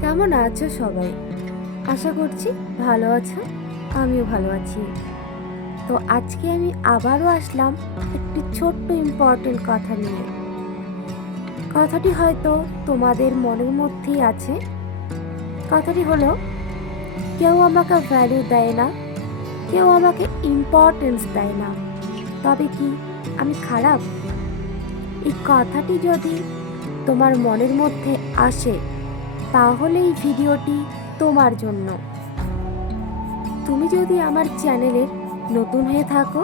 কেমন আছো সবাই? আশা করছি ভালো আছো, আমিও ভালো আছি। তো আজকে আমি আবারও আসলাম একটি ছোট্ট ইম্পর্টেন্ট কথা নিয়ে। কথাটি হয়তো তোমাদের মনের মধ্যেই আছে। কথাটি হলো, কেউ আমাকে ভ্যালু দেয় না, কেউ আমাকে ইম্পর্টেন্স দেয় না। তবে কি আমি খারাপ? এই কথাটি যদি তোমার মনের মধ্যে আসে তাহলে এই ভিডিওটি তোমার জন্য। তুমি যদি আমার চ্যানেলের নতুন হয়ে থাকো,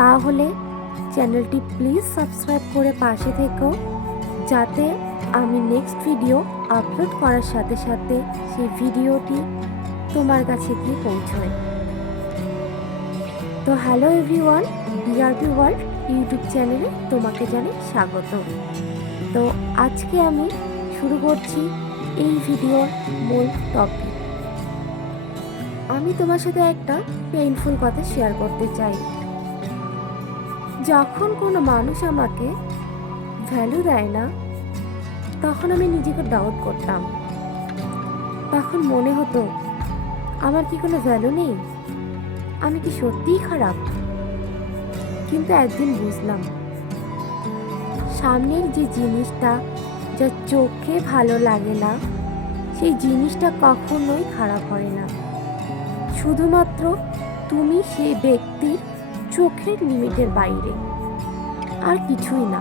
তাহলে চ্যানেলটি প্লিজ সাবস্ক্রাইব করে পাশে থেকো, যাতে আমি নেক্সট ভিডিও আপলোড করার সাথে সাথে সেই ভিডিওটি তোমার কাছে গিয়ে পৌঁছয়। তো hello everyone, DRP world YouTube চ্যানেলে তোমাকে জানাই স্বাগত। তো আজকে আমি শুরু করছি এই ভিডিওর মূল টপিক আমি তোমার সাথে একটা পেইনফুল কথা শেয়ার করতে চাই। যখন কোনো মানুষ আমাকে ভ্যালু দেয় না, তখন আমি নিজেকে ডাউট করতাম। তখন মনে হতো, আমার কি কোনো ভ্যালু নেই? আমি কি সত্যিই খারাপ? কিন্তু একদিন বুঝলাম, সামনের যে জিনিসটা যা চোখে ভালো লাগে না, সেই জিনিসটা কখনোই খারাপ হয় না। শুধুমাত্র তুমি সেই ব্যক্তির চোখের লিমিটের বাইরে, আর কিছুই না।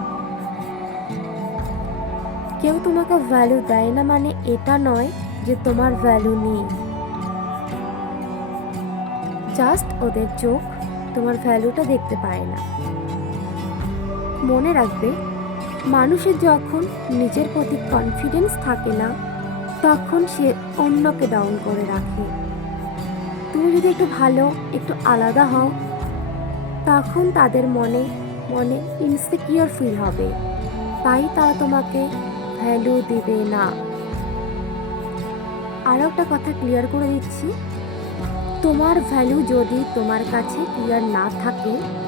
কেউ তোমাকে ভ্যালু দেয় না মানে এটা নয় যে তোমার ভ্যালু নেই। জাস্ট ওদের চোখ তোমার ভ্যালুটা দেখতে পায় না। মনে রাখবে মানুষের যখন নিজের প্রতি কনফিডেন্স থাকে না, তখন সে অন্যকে ডাউন করে রাখে। তুমি যদি একটু ভালো, একটু আলাদা হও, তখন তাদের মনে মনে ইনসিকিওর ফিল হবে। তাই তারা তোমাকে ভ্যালু দেবে না। আরও একটা কথা ক্লিয়ার করে দিচ্ছি। তোমার ভ্যালু যদি তোমার কাছে ক্লিয়ার না থাকে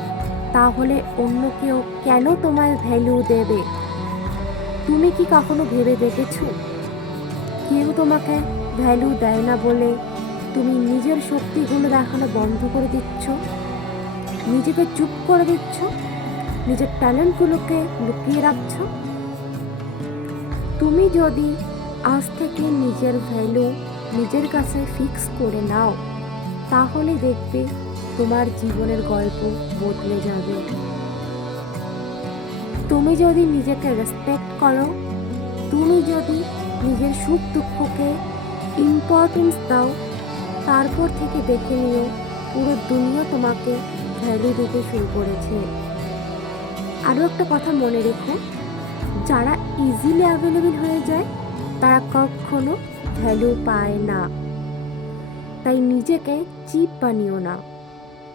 তাহলে অন্য কেউ কেন তোমার ভ্যালু দেবে? তুমি কি কখনো ভেবে দেখেছ? কেউ তোমাকে ভ্যালু দেয় না বলে তুমি নিজের শক্তিগুলো দেখানো বন্ধ করে দিচ্ছ? নিজেকে চুপ করে দিচ্ছ? নিজের ট্যালেন্টগুলোকে লুকিয়ে রাখছ? তুমি যদি আজ থেকে নিজের ভ্যালু নিজের কাছে ফিক্স করে নাও, তাহলে দেখবে তোমার জীবনের গল্প বদলে যাবে। তুমি যদি নিজেকে রেসপেক্ট করো, তুমি যদি নিজের সুখ দুঃখকে ইম্পর্টেন্স দাও, তারপর থেকে দেখে নিও পুরো দুনিয়া তোমাকে ভ্যালু দিতে শুরু করেছে। আরও একটা কথা মনে রেখো, যারা ইজিলি অ্যাভেলেবেল হয়ে যায়, তারা কখনো ভ্যালু পায় না। তাই নিজেকে চিপ বানিও না।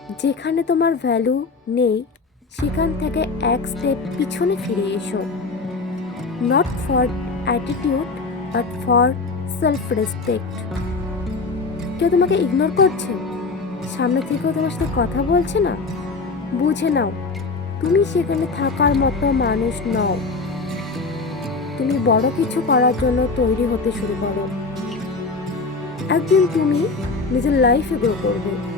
যেখানে তোমার ভ্যালু নেই, সেখান থেকে এক স্টেপ পিছনে ফিরে এসো। Not for attitude but for self respect কেউ তোমাকে ইগনোর করছে? সামনে থেকেও তোমার সাথে কথা বলছে না? বুঝে নাও, তুমি সেখানে থাকার মতো মানুষ নও। তুমি বড় কিছু করার জন্য তৈরি হতে শুরু করো। একদিন তুমি নিজের লাইফে গ্রো করবে।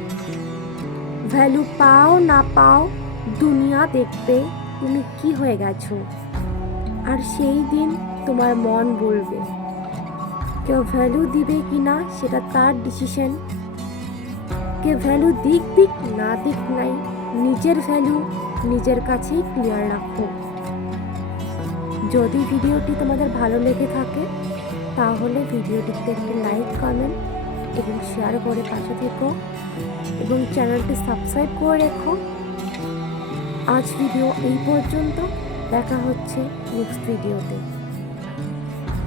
ভ্যালু পাও না পাও, দুনিয়া দেখবে তুমি কি হয়ে গেছো। আর সেই দিন তোমার মন বলবে, কেউ ভ্যালু দিবে কি না সেটা তার ডিসিশন কে ভ্যালু দিক দিক না দিক নাই, নিজের ভ্যালু নিজের কাছেই ক্লিয়ার রাখো। যদি ভিডিওটি তোমাদের ভালো লেগে থাকে, তাহলে ভিডিওটিতে একটি লাইক কমেন্ট এবং শেয়ার করে পাশে থেকো এবং চ্যানেলটি সাবস্ক্রাইব করে রেখো। আজ ভিডিও এই পর্যন্ত। দেখা হচ্ছে নেক্সট ভিডিওতে